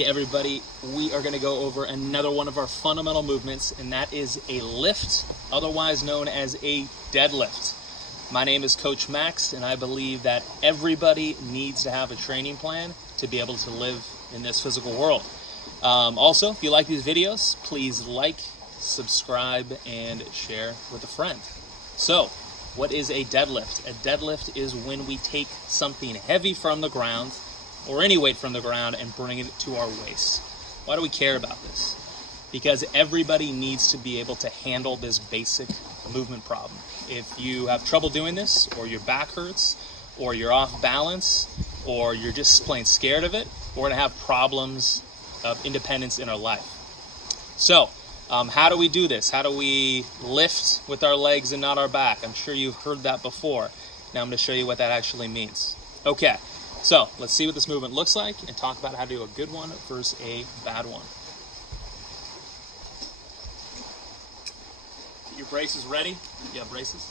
Hey everybody, we are going to go over another one of our fundamental movements, and that is a lift, otherwise known as a deadlift. My name is Coach Max, and I believe that everybody needs to have a training plan to be able to live in this physical world. Also, if you like these videos, please like, subscribe, and share with a friend. So, what is a deadlift? A deadlift is when we take something heavy from the ground, or any weight from the ground, and bring it to our waist. Why do we care about this? Because everybody needs to be able to handle this basic movement problem. If you have trouble doing this, or your back hurts, or you're off balance, or you're just plain scared of it, we're gonna have problems of independence in our life. So, how do we do this? How do we lift with our legs and not our back? I'm sure you've heard that before. Now I'm gonna show you what that actually means. Okay. So let's see what this movement looks like and talk about how to do a good one versus a bad one. Get your braces ready. You have braces?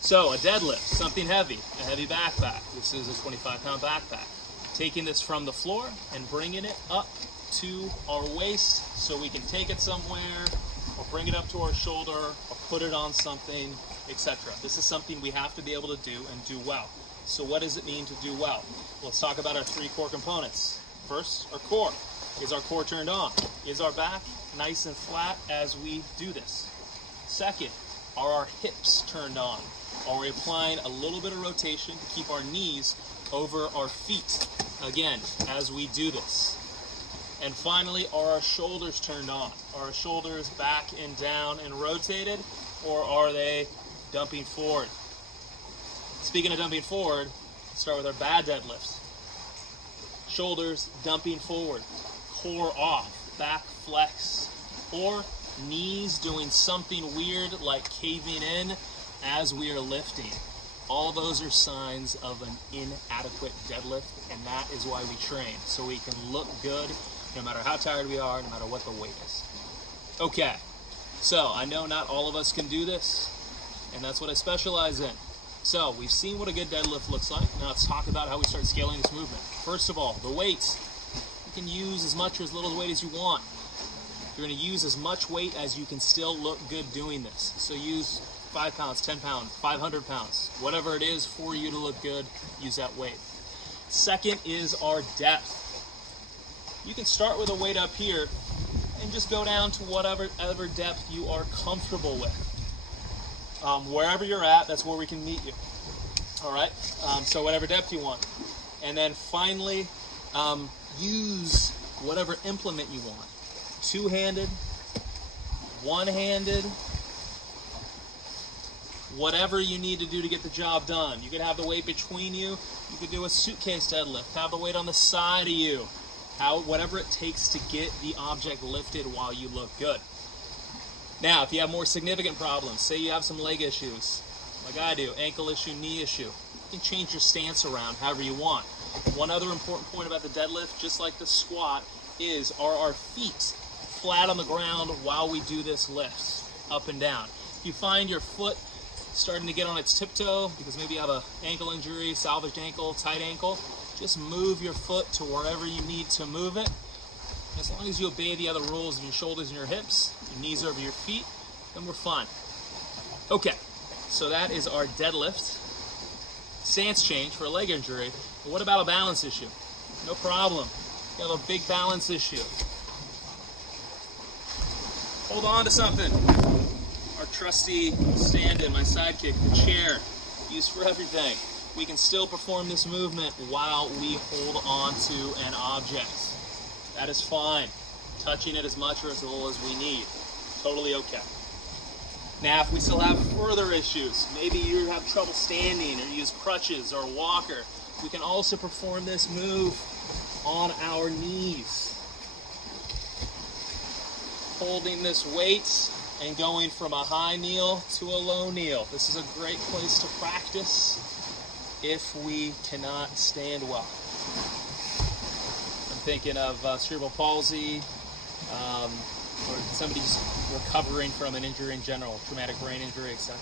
So a deadlift, something heavy, a heavy backpack. This is a 25-pound backpack. Taking this from the floor and bringing it up to our waist so we can take it somewhere, or bring it up to our shoulder, or put it on something, etc. This is something we have to be able to do and do well. So what does it mean to do well? Let's talk about our three core components. First, our core. Is our core turned on? Is our back nice and flat as we do this? Second, are our hips turned on? Are we applying a little bit of rotation to keep our knees over our feet, again, as we do this? And finally, are our shoulders turned on? Are our shoulders back and down and rotated, or are they dumping forward? Speaking of dumping forward, let's start with our bad deadlifts. Shoulders dumping forward, core off, back flex, or knees doing something weird like caving in as we are lifting. All those are signs of an inadequate deadlift, and that is why we train, so we can look good no matter how tired we are, no matter what the weight is. Okay, so I know not all of us can do this, and that's what I specialize in. So we've seen what a good deadlift looks like. Now let's talk about how we start scaling this movement. First of all, the weight. You can use as much or as little weight as you want. You're going to use as much weight as you can still look good doing this. So use 5 pounds, 10 pounds, 500 pounds, whatever it is for you to look good, use that weight. Second is our depth. You can start with a weight up here and just go down to whatever depth you are comfortable with. Wherever you're at, that's where we can meet you. All right, so whatever depth you want. And then finally, use whatever implement you want. Two-handed, one-handed, whatever you need to do to get the job done. You could have the weight between you. You could do a suitcase deadlift. Have the weight on the side of you. Whatever it takes to get the object lifted while you look good. Now, if you have more significant problems, say you have some leg issues, like I do, ankle issue, knee issue, you can change your stance around however you want. One other important point about the deadlift, just like the squat, is are our feet flat on the ground while we do this lift, up and down. If you find your foot starting to get on its tiptoe, because maybe you have an ankle injury, salvaged ankle, tight ankle, just move your foot to wherever you need to move it. As long as you obey the other rules of your shoulders and your hips, your knees over your feet, then we're fine. Okay, so that is our deadlift. Stance change for a leg injury. But what about a balance issue? No problem. You have a big balance issue. Hold on to something. Our trusty stand-in, my sidekick, the chair, used for everything. We can still perform this movement while we hold on to an object. That is fine. Touching it as much or as little as we need. Totally okay. Now, if we still have further issues, maybe you have trouble standing or use crutches or a walker, we can also perform this move on our knees. Holding this weight and going from a high kneel to a low kneel. This is a great place to practice if we cannot stand well. Thinking of cerebral palsy, or somebody's recovering from an injury in general, traumatic brain injury, etc.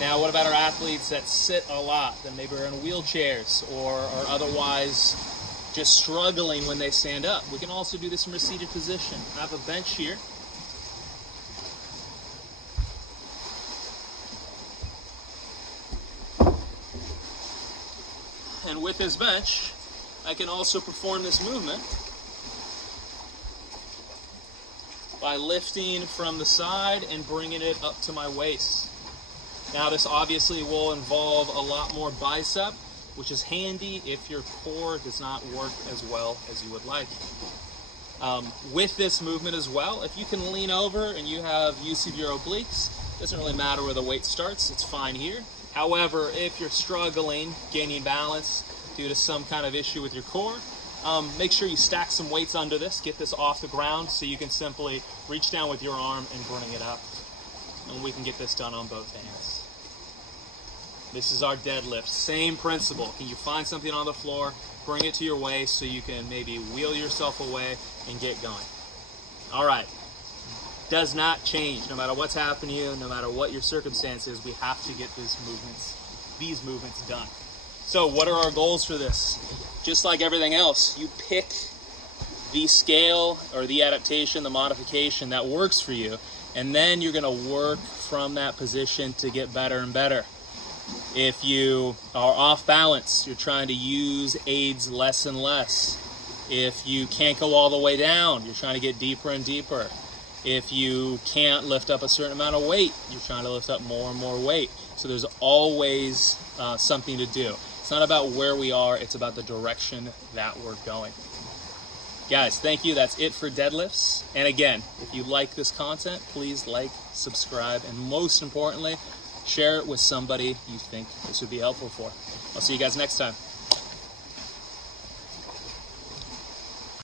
Now, what about our athletes that sit a lot, that maybe are in wheelchairs or are otherwise just struggling when they stand up. We can also do this from a seated position. I have a bench here. And with this bench, I can also perform this movement by lifting from the side and bringing it up to my waist. Now this obviously will involve a lot more bicep, which is handy if your core does not work as well as you would like. With this movement as well, if you can lean over and you have use of your obliques, doesn't really matter where the weight starts, it's fine here. However, if you're struggling gaining balance due to some kind of issue with your core, make sure you stack some weights under this, get this off the ground so you can simply reach down with your arm and bring it up. And we can get this done on both hands. This is our deadlift, same principle. Can you find something on the floor, bring it to your waist so you can maybe wheel yourself away and get going. All right, does not change. No matter what's happening to you, no matter what your circumstance is, we have to get these movements done. So what are our goals for this? Just like everything else, you pick the scale or the adaptation, the modification that works for you, and then you're gonna work from that position to get better and better. If you are off balance, you're trying to use aids less and less. If you can't go all the way down, you're trying to get deeper and deeper. If you can't lift up a certain amount of weight, you're trying to lift up more and more weight. So there's always something to do. It's not about where we are, it's about the direction that we're going. Guys, thank you. That's it for deadlifts. And again, if you like this content, please like, subscribe, and most importantly, share it with somebody you think this would be helpful for. I'll see you guys next time.